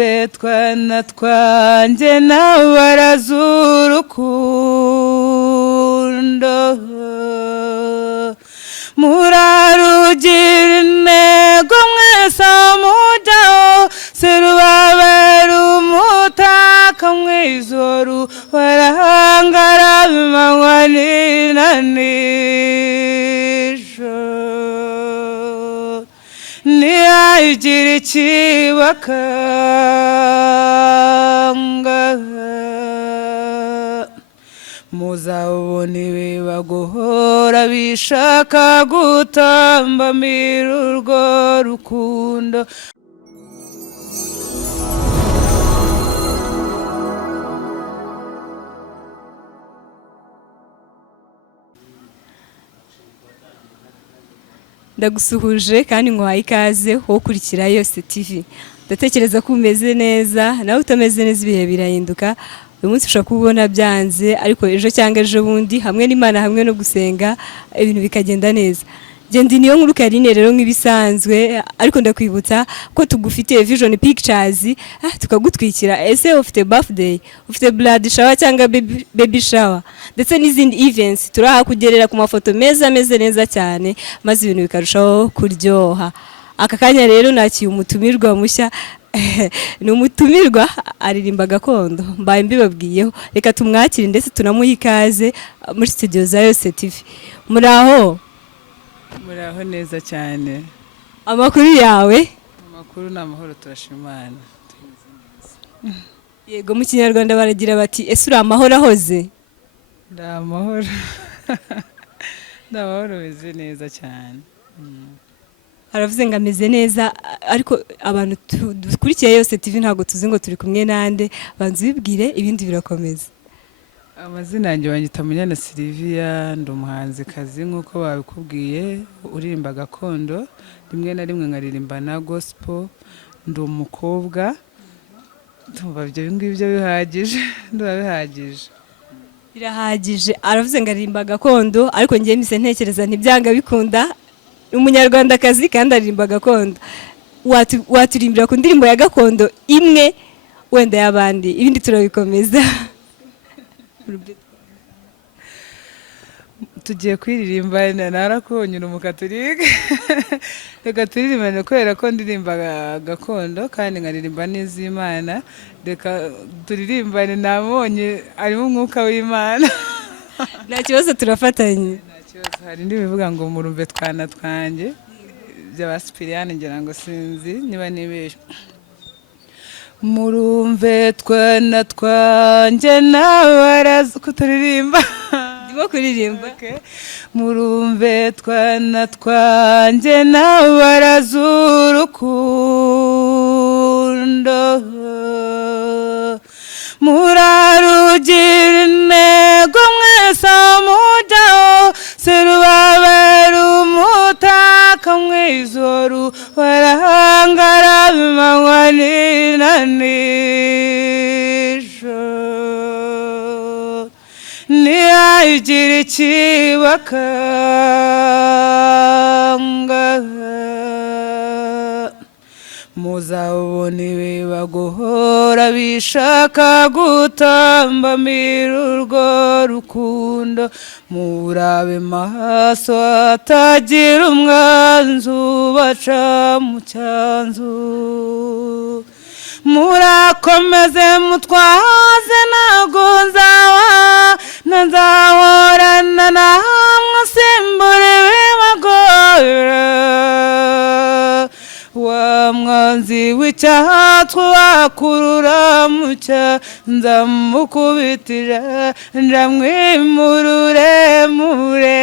murumve twana twanjye n'abarazurukundo murarugira intego mwese mujyaho serubabera umutaka mw'ijoro barahangara bimanywa n'ijoro ntiyagira ikibakanga muzabona ibiba guhora bishaka gutambamira urwo rukundo. Ndagusuhuje kandi nkwaye ikaze wo kurikira yosetv. Ndatekereza ko umeze neza, nawe utameze neza ibihe birahinduka. Uyu munsi ushobora kubona byanze, ariko ejo cyangwa ejo bundi hamwe n'Imana hamwe no gusenga ibintu bikagenda neza. Genda niyo nkuru Karine rero nk'ibisanzwe, ariko ndakwibutsa ko tugufitiye vision pictures tukagutwikira. Ese ufite birthday, ufite blood shower cyangwa baby shower ndetse n'izindi events, turahakugerera ku mafoto meza ameze neza cyane maze ibintu bikarushaho kuryoha. Aka kanya rero nakiye umutumirwa mushya ni umutumirwa Aririmba Gakondo, mbaye mbibabwiyeho. Reka tumwakire ndetse tunamuha ikaze muri studio za yosetv. Muraho neza cyane. Amakuru yawe? Amakuru ni amahoro, turashimana. Yego, mu Kinyarwanda baragira bati ese uri amahoro ahoze? Ndi amahoro. Ndabahoro meze neza cyane. Aravuze ngo ameze neza, ariko abantu dukurikiye yosetv ntabwo tuzi ngo turi kumwe nande. Banza ubibwire ibindi birakomeza. Amazina yanjye banyita Munyana Sylvia, ndi umuhanzikazi nk'uko babikubwiye, uririmba gakondo, rimwe na rimwe nkaririmba na gospel, ndi umukobwa. Tumva ibyo ngibyo bihagije, ndabihagije. Birahagije. Aravuze ngo aririmba gakondo, ariko ngiye mise ntekereza ntibyanga bikunda umunyarwandakazi kandi aririmba gakondo. Waturimbira ku ndirimbo ya gakondo imwe wenda y'abandi, ibindi turabikomeza. Tugiye kwiririmba, narakonyura umukatolika. Reka turirimbane kubera ko ndirimba gakondo kandi nkaririmba n'iz'Imana. Reka turirimbane, nabonye arimo umwuka w'Imana. Nta kibazo, turafatanye. Nta kibazo. Hari indi bivuga ngo murumve twana twanjye by'abasipiriyani, ngira ngo sinzi niba nibeshye. Murumve twana twanjye n'abarazurukundo. Ndimo kuririmba. Murumve twana twanjye n'abarazurukundo murarugira intego mwese mujyaho serubabera umutaka mw'ijoro barahangara bimanywa n'ijoro ntiyagira ikibakanga muzabona ibiba guhora bishaka gutambamira urwo rukundo murabe maso atagira umwanzu baca mu cyanzu murakomeze mutwaze ntabwo nzahorana namwe simbure bibagora wa mwanzi w'icyaha twakurura mu cyaha nzamukubitira ndamwimurure muhumure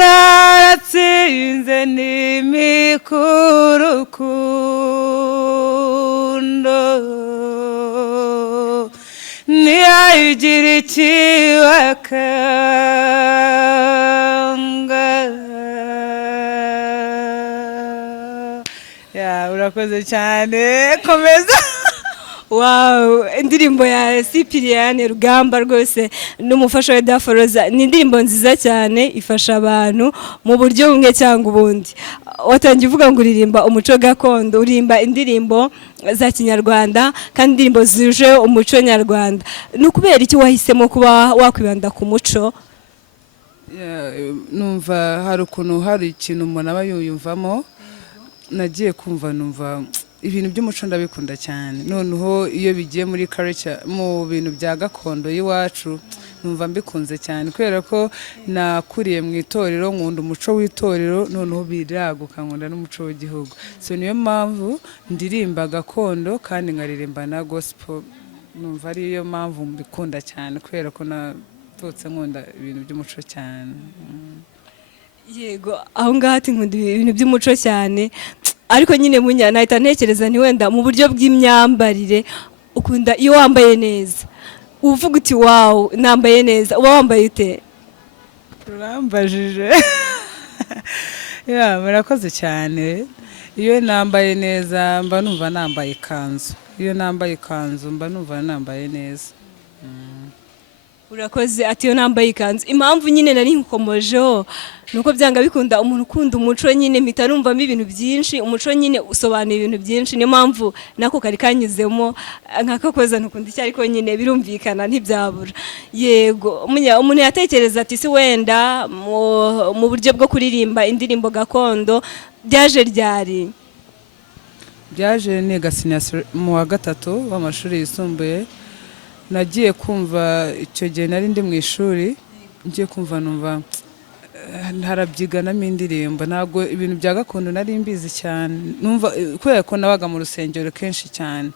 naratsinze n'imikurukundo ntiyagira ikibakanga. Urakoze cyane, komeza. Wow, indirimbo ya Sipiriyane Rugamba rwose n'umufasha we Daforoza ni indirimbo nziza cyane ifasha abantu mu buryo bumwe cyangwa ubundi. Watangiye uvuga ngo uririmba umuco gakondo, urimba indirimbo za Kinyarwanda kandi indirimbo zuje umuco nyarwanda. Ni ukubera iki wahisemo kuba wakwibanda ku muco? Numva hari ukuntu hari ikintu umuntu aba yuyumvamo, nagiye kumva numva ibintu by'umuco ndabikunda cyane, noneho iyo bigiye muri culture mu bintu bya gakondo y'iwacu numva mbikunze cyane kubera ko nakuriye mu itorero, nkunda umuco w'itorero, noneho biraguka nkunda n'umuco w'igihugu. So niyo mpamvu ndirimba gakondo kandi nkaririmba na gospel, numva ariyo mpamvu mbikunda cyane kubera ko navutse nkunda ibintu by'umuco cyane. Yego, aho ngaho ati nkunda ibintu by'umuco cyane, ariko nyine munya nahita ntekereza nti wenda mu buryo bw'imyambarire ukunda iyo wambaye neza, uvuga uti wow nambaye neza, uba wambaye ute? Urambajije. Murakoze cyane. Iyo nambaye neza mba numva nambaye ikanzu, iyo nambaye ikanzu mba numva nambaye neza. Urakoze. Ati iyo nambaye ikanzu, impamvu nyine nari nkomojeho nuko byanga bikunda umuntu ukunda umuco nyine mpita numvamo ibintu byinshi, umuco nyine usobanuye ibintu byinshi, niyo mpamvu nako kari kanyuzemo nkakakoza ntukunda icyo, ariko nyine birumvikana ntibyabura. Yego, umuntu yatekereza ati si wenda mu buryo bwo kuririmba indirimbo gakondo byaje ryari? Byaje niga mu wa gatatu w'amashuri yisumbuye, nagiye kumva icyo gihe nari ndi mu ishuri, ngiye kumva numva harabyiganamo indirimbo, ntabwo ibintu bya gakondo nari mbizi cyane, numva kubera ko nabaga mu rusengero kenshi cyane,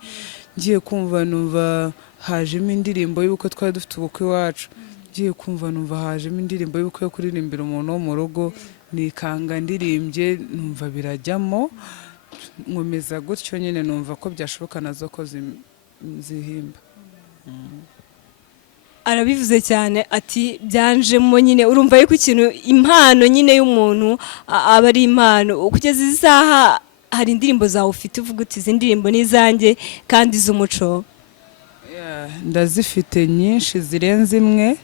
ngiye kumva numva hajemo indirimbo y'ubukwe, twari dufite ubukwe iwacu, ngiye kumva numva hajemo indirimbo y'ubukwe yo kuririmbira umuntu wo mu rugo, nikanga ndirimbye numva birajyamo, nkomeza gutyo nyine numva ko byashoboka nazo ko zihimba. Arabivuze cyane ati byanjemo nyine, urumva yuko ikintu impano nyine y'umuntu aba ari impano. Kugeza isaha hari indirimbo zawe ufite uvuga uti izi ndirimbo ni izanjye kandi z'umuco? Ndazifite nyinshi zirenze imwe,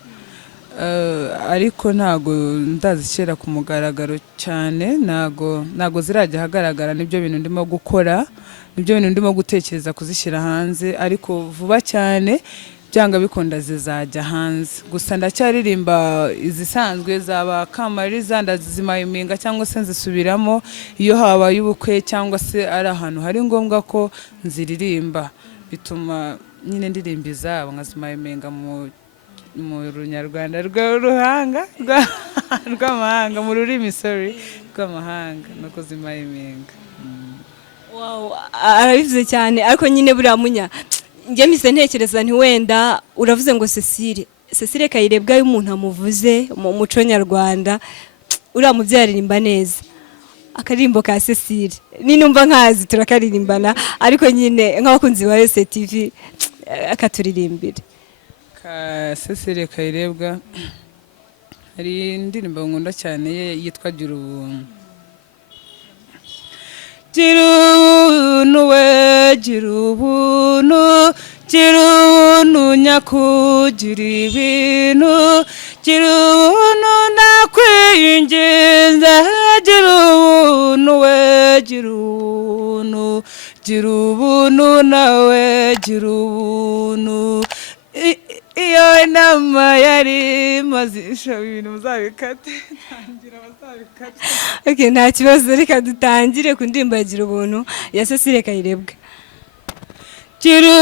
ariko ntago ndazishyira ku mugaragaro cyane, ntago zirajya ahagaragara. Nibyo bintu ndimo gukora, nibyo bintu ndimo gutekereza kuzishyira hanze, ariko vuba cyane byanga bikunda zizajya hanze. Gusa ndacyaririmba izisanzwe z'abakamariza, ndazimayiminga cyangwa se nzisubiramo iyo habaye ubukwe cyangwa se ari ahantu hari ngombwa ko nziririmba, bituma nyine ndirimba izabo nkazimayiminga mu runyarwanda rw'uruhanga rw'amahanga, mu rurimi rw'amahanga no kuzimayiminga. Wow, arabivuze cyane, ariko nyine buriya munya njye mise ntekereza nti wenda uravuze ngo Cecile Kayirebwa y'umuntu amuvuze mu muco nyarwanda, uriya mubyaririmba neza akaririmbo ka Cecile, ni numva nkazi turakaririmbana, ariko nyine nk'abakunzi ba yosetv akaturirimbira ka Cecile Kayirebwa. Hari indirimbo nkunda cyane ye yitwa Gira ubuntu. Gira ubuntu we, gira ubuntu, gira ubuntu nyakugira ibintu, gira ubuntu ndakwinginze, gira ubuntu we, gira ubuntu, gira ubuntu nawe, gira ubuntu. Iyo inama yari mazisha ibintu muzabikate, tangira bazabikate. Okay, nta kibazo, reka dutangire ku ndirimbo ya Gira ubuntu ya Cecile Kayirebwa. Gira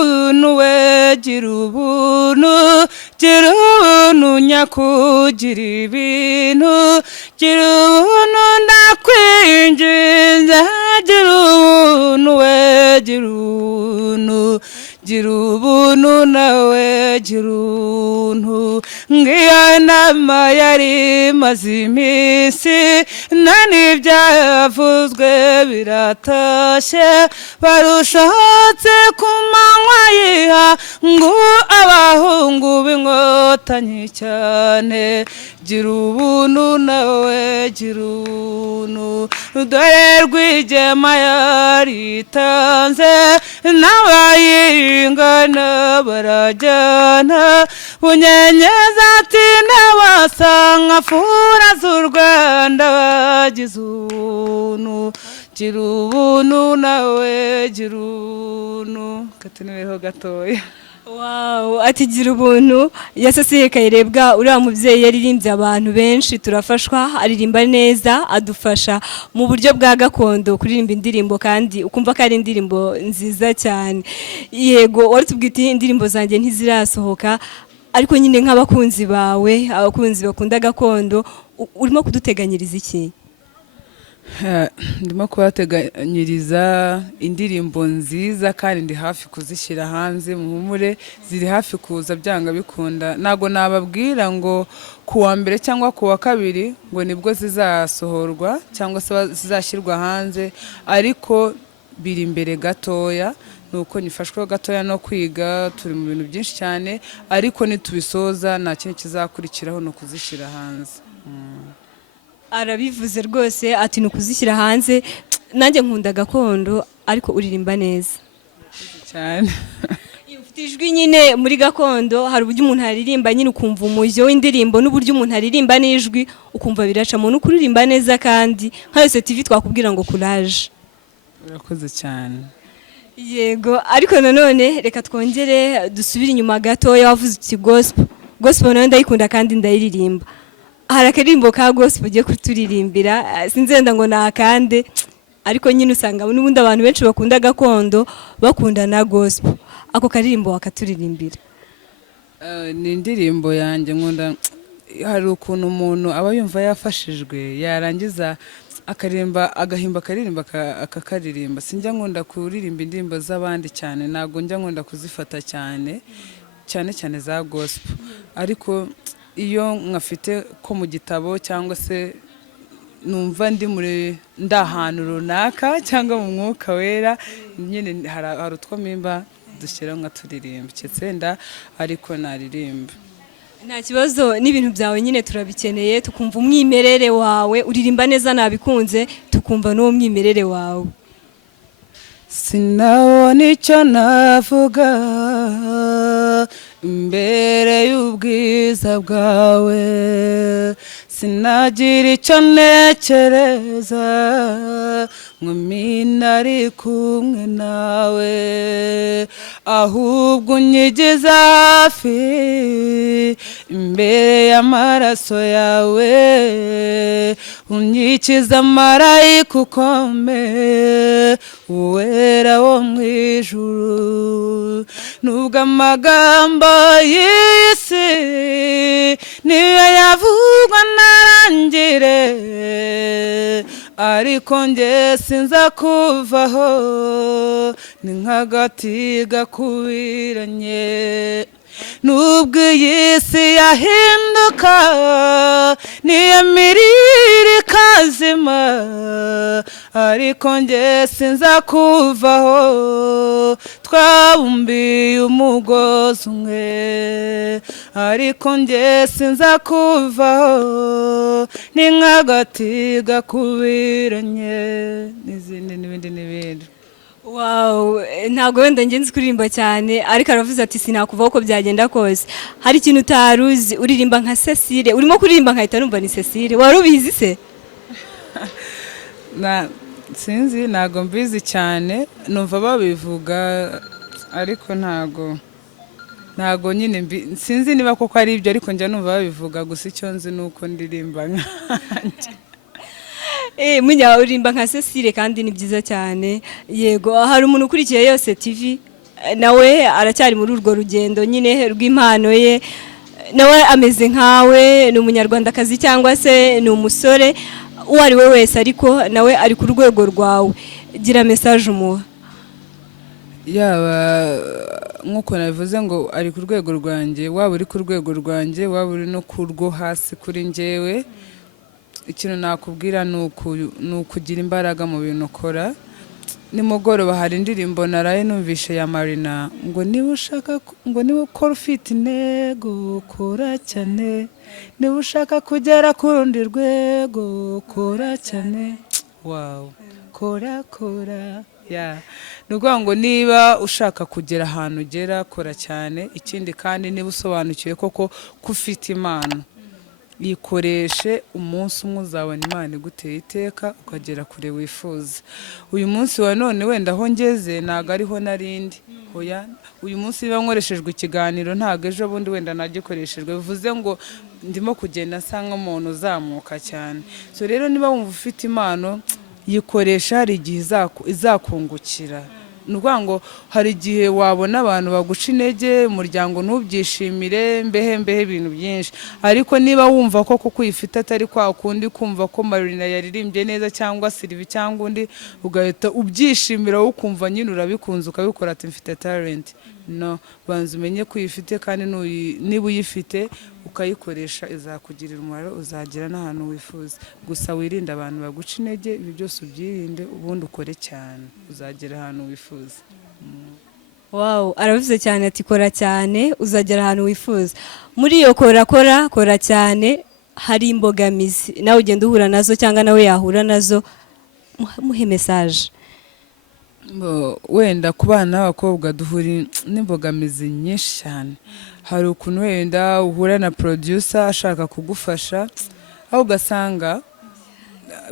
ubuntu we, gira ubuntu, gira ubuntu nyakugira ibintu, gira ubuntu ndakwinginze, gira ubuntu we, gira ubuntu, gira ubuntu nawe, gira ubuntu. ngiyo nama yari imaze iminsi nta n'ibyavuzwe biratashye barushatse ku manywa yiha ngo abahungu b'inkotanyi cyane gira ubuntu nawe gira ubuntu dore Rwigema yaritanze n'abayingana barajyana bunyenyeza ati n'abasanga fura z'u Rwanda bagize ubuntu gira ubuntu nawe gira ubuntu katiniweho gatoya. Wow, ati gira ubuntu yasasiye Kayirebwa uriya mubyeyi yaririmbye abantu benshi turafashwa aririmba neza adufasha mu buryo bwa gakondo kuririmba indirimbo kandi ukumva ko ari indirimbo nziza cyane. Yego waratubwitiye indirimbo zanjye ntizirasohoka ariko nyine nk'abakunzi bawe abakunzi bakunda gakondo urimo kuduteganyiriza iki? Ndimo kubateganyiriza indirimbo nziza kandi ndi hafi kuzishyira hanze muhumure ziri hafi kuza byanga bikunda ntago nababwira ngo kuwa mbere cyangwa kuwa kabiri ngo nibwo zizasohorwa cyangwa se zizashyirwa hanze ariko biri imbere gatoya nuko nifashwe gatoya no kwiga turi mu bintu byinshi cyane ariko nitubisoza nta kintu kizakurikiraho no kuzishyira hanze. Arabivuze rwose ati nukuzishyira hanze nanjye nkunda gakondo ariko uririmba neza cyane. Ufite ijwi nyine muri gakondo hari uburyo umuntu aririmba nyine ukumva umujyo w'indirimbo n'uburyo umuntu aririmba n'ijwi ukumva biracamo no kuririmba neza kandi nka yosetv twakubwira ngo courage. Urakoze cyane. Yego ariko nanone reka twongere dusubire inyuma gatoya wavuze iki gospel nayo ndayikunda kandi ndayiririmba. Hari akaririmbo ka gospel ugiye kuturirimbira sinzenda ngo nakande ariko nyine usanga n'ubundi abantu benshi bakunda gakondo bakunda na gospel ako karirimbo wakaturirimbira. Ni indirimbo yanjye nkunda hari ukuntu umuntu aba yumva yafashijwe yarangiza akarimba agahimba akaririmba akakaririmba sinjya nkunda kuririmba indirimbo z'abandi cyane ntago njya nkunda kuzifata cyane cyane za gospel ariko iyo nkafite ko mu gitabo cyangwa se numva ndi muri ndahantu runaka cyangwa mu mwuka wera nyine hari utwo mpimba dushyira nkaturirimba cyenda ariko naririmba. Nta kibazo n'ibintu byawe nyine turabikeneye tukumva umwimerere wawe uririmba neza nabikunze tukumva n'uwo mwimerere wawe. Sinabona icyo navuga imbere y'ubwiza bwawe sinagira icyo ntekereza mwami nari kumwe nawe ahubwo unyigiza hafi imbere y'amaraso yawe unyikiza marayika ukomeye uwera wo mu ijuru nubwo amagambo y'isi niyo yavugwa narangire ariko njye sinza kuvaho ni nk'agati gakubiranye nubwo iyi si yahinduka niyo mirire ikazima ariko njye sinza kuvaho twabumbiye umugozi umwe ariko njye sinza kuvaho ni nk'agati gakubiranye n'izindi n'ibindi. Wow, ntago wenda ngenzi kuririmba cyane ariko aravuze ati sinakuvaho uko byagenda kose. Hari ikintu utaruzi uririmba nka Cecile urimo kuririmba nkahita numva ni Cecile wari ubizi se? Sinzi ntago mbizi cyane numva babivuga ariko ntago nyine sinzi niba koko ari ibyo ariko njya numva babivuga gusa icyo nzi nuko ndirimba nkanje. Munya urimba nka Cecile kandi ni byiza cyane. Yego hari umuntu ukurikiye yosetv nawe aracyari muri urwo rugendo nyine rw'impano ye nawe ameze nkawe ni umunyarwandakazi cyangwa se ni umusore uwo ari we wese ariko nawe ari ku rwego rwawe gira message umuha. yaba nk'uko nabivuze ngo ari ku rwego rwanjye, waba uri ku rwego rwanjye, waba uri no ku rwo hasi kuri njyewe, ikintu nakubwira ni ukugira imbaraga mu bintu ukora. Nimugoroba hari indirimbo naraye numvishe ya Marina ngo niba ushaka ngo niba ukora ufite intego kora cyane, niba ushaka kugera ku rundi rwego kora cyane. Wow, kora ya ni ukuvuga ngo niba ushaka kugera ahantu ugera kora cyane. Ikindi kandi niba usobanukiwe koko ko ufite impano, yikoreshe. Umunsi umwe uzabona Imana iguteye iteka ukagera kure wifuza. Uyu munsi wa none wenda aho ngeze ntago ariho narindi, oya, uyu munsi niba nkoreshejwe ikiganiro ntago ejo bundi wenda nagikoreshejwe, bivuze ngo ndimo kugenda nsa nk'umuntu uzamuka cyane. So rero niba wumva ufite impano, yikoresha, hari igihe izakungukira. Ni ukuvuga ngo hari igihe wabona abantu baguca intege, umuryango ntubyishimire, mbehe ibintu byinshi, ariko niba wumva ko kuko uyifite atari kwa kundi kumva ko Marina yaririmbye neza cyangwa Sylvie cyangwa undi, ugahita ubyishimira, ukumva nyine urabikunze ukabikora ati mfite talent. No, banza umenye ko uyifite, kandi niba uyifite ukayikoresha izakugirira umumaro, uzagera n'ahantu wifuza. Gusa wirinde abantu baguca intege, ibi byose ubyirinde, ubundi ukore cyane uzagera ahantu wifuza. Wow, aravuze cyane ati kora cyane uzagera ahantu wifuza. Muri iyo kora cyane hari imbogamizi nawe ugenda uhura nazo cyangwa nawe yahura nazo, muhe message. Wenda ku bana b'abakobwa duhura n'imbogamizi nyinshi cyane. Hari ukuntu wenda uhura na producer ashaka kugufasha, aho ugasanga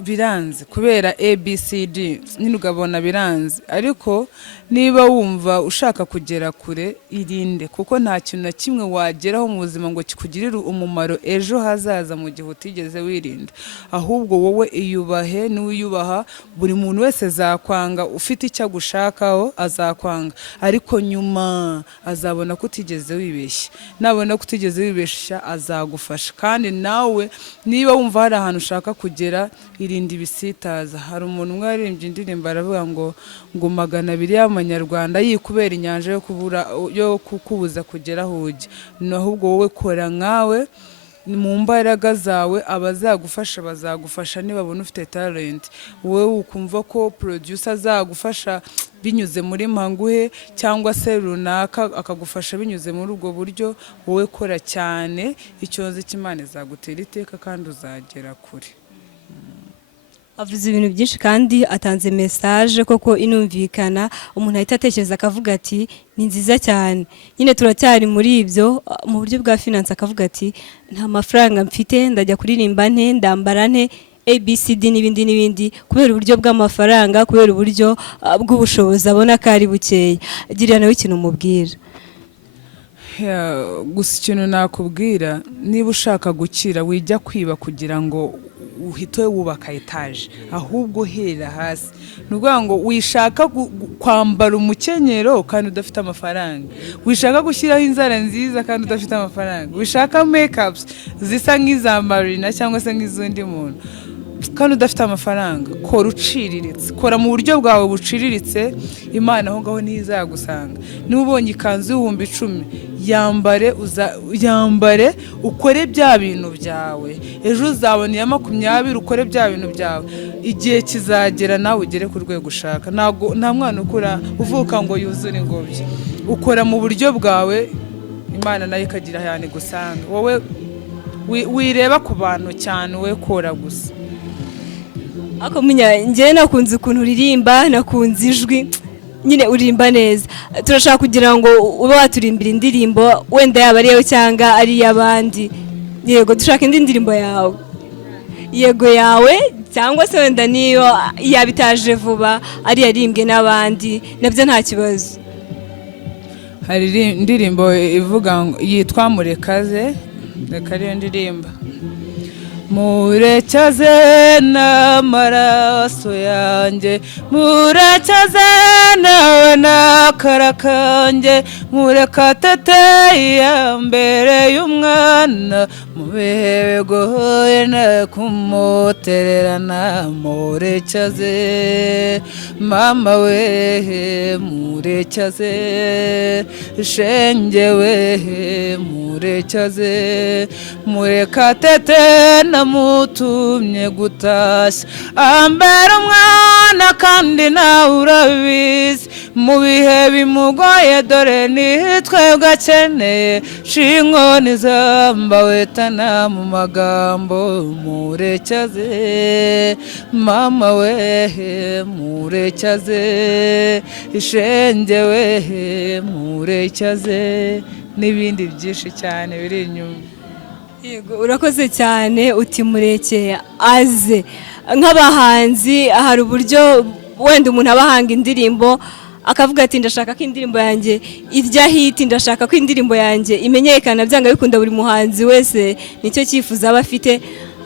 biranze kubera ABCD, nyine ugabona biranze. Ariko niba wumva ushaka kugera kure, irinde, kuko nta kintu na kimwe wageraho mu buzima ngo kikugirire umumaro ejo hazaza mu gihe utigeze wirinda. Ahubwo wowe iyubahe, niwiyubaha buri muntu wese azakwanga, ufite icyo agushakaho azakwanga, ariko nyuma azabona ko utigeze wibeshya. Nabona ko utigeze wibeshya azagufasha. Kandi nawe niba wumva hari ahantu ushaka kugera, irinde ibisitaza. Hari umuntu umwe waririmbye indirimbo aravuga ngo 200 y'abanyarwanda yikubera inyanja yo kukubuza kugera aho ujya. Ahubwo wowe kora nkawe mu mbaraga zawe, abazagufasha bazagufasha nibabona ufite talent. Wowe ukumva ko producer azagufasha binyuze muri Mpanguhe cyangwa se runaka akagufasha binyuze muri ubwo buryo, wowe kora cyane, icyonzi cy'Imana izagutera iteka kandi uzagera kure. Avuze ibintu byinshi kandi atanze message koko inumvikana, umuntu ahita atekereza akavuga ati ni nziza cyane. Nyine turacyari muri ibyo mu buryo bwa finance, akavuga ati nta mafaranga mfite, ndajya kuririmba nte, ndambara nte, ABCD n'ibindi, kubera uburyo bw'amafaranga, kubera uburyo bw'ubushobozi abona ko ari bukeya. Girira nawe ikintu umubwira. Gusa ikintu nakubwira, niba ushaka gukira wijya kwiba kugira ngo uhite wubaka etaje, ahubwo hera hasi. Nukuvuga ngo wishaka kwambara umukenyero kandi udafite amafaranga, wishaka gushyiraho inzara nziza kandi udafite amafaranga, wishaka makeups zisa nk'iza Marina cyangwa se nk'izundi muntu kandi udafite amafaranga, kora uciriritse, kora mu buryo bwawe buciriritse, Imana aho ngaho ntizagusanga. Niba ubonye ikanzu y'ibihumbi 10, yambare ukore bya bintu byawe, ejo uzabona iya 20 ukore bya bintu byawe, igihe kizagera nawe ugere ku rwego ushaka. Nta mwana ukura uvuka ngo yuzure ingobyi, ukora mu buryo bwawe, Imana nayo ikagira ahantu igusanga. Wowe wireba ku bantu cyane, we kora gusa. Ako njye nakunze ukuntu uririmba, nakunze ijwi, nyine uririmba neza. Turashaka kugira ngo ube waturimbira indirimbo, wenda yaba ari yawe cyangwa ari iy'abandi. Yego, dushaka indi ndirimbo yawe. Yego yawe, cyangwa se wenda niyo yaba itaje vuba, ari yaririmbwe n'abandi, nabyo nta kibazo. Hari indirimbo ivuga yitwa Murekaze, reka ariyo ndirimba. murekeze n'amaraso yanjye, murekeze nawe n'akara kanjye, murekatete ya mbere y'umwana, mu bihe bigoye ne kumutererana, murekeze mama we, murekeze shenge we, murekeze murekatete namutumye gutashya ambera umwana kandi nawe urabizi, mu bihe bimugoye dore ni twebwe akeneye, shinkoni zambawe tana mu magambo, murekeze mama we, murekeze ishenge we, murekeze n'ibindi byinshi cyane biri inyuma. Yego, urakoze cyane. Uti mureke aze. Nk'abahanzi hari uburyo wenda umuntu abahanga indirimbo akavuga ati ndashaka ko indirimbo yanjye irya hit, ndashaka ko indirimbo yanjye imenyekana, byanga bikunda buri muhanzi wese nicyo cyifuza aba afite,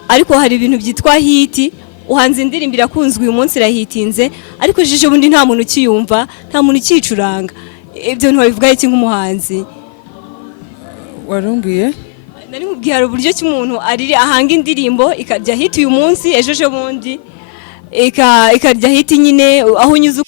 ariko hari ibintu byitwa hit. Uhanze indirimbo irakunzwe uyu munsi irahitinze, ariko jije bundi nta muntu ukiyumva, nta muntu ukicuranga. Ibyo ntiwabivuga iki nk'umuhanzi? Warungiye nari mubwiye hari uburyo ki umuntu ahanga indirimbo ikajya hit uyu munsi, ejo bundi ikarya hit nyine aho unyuze.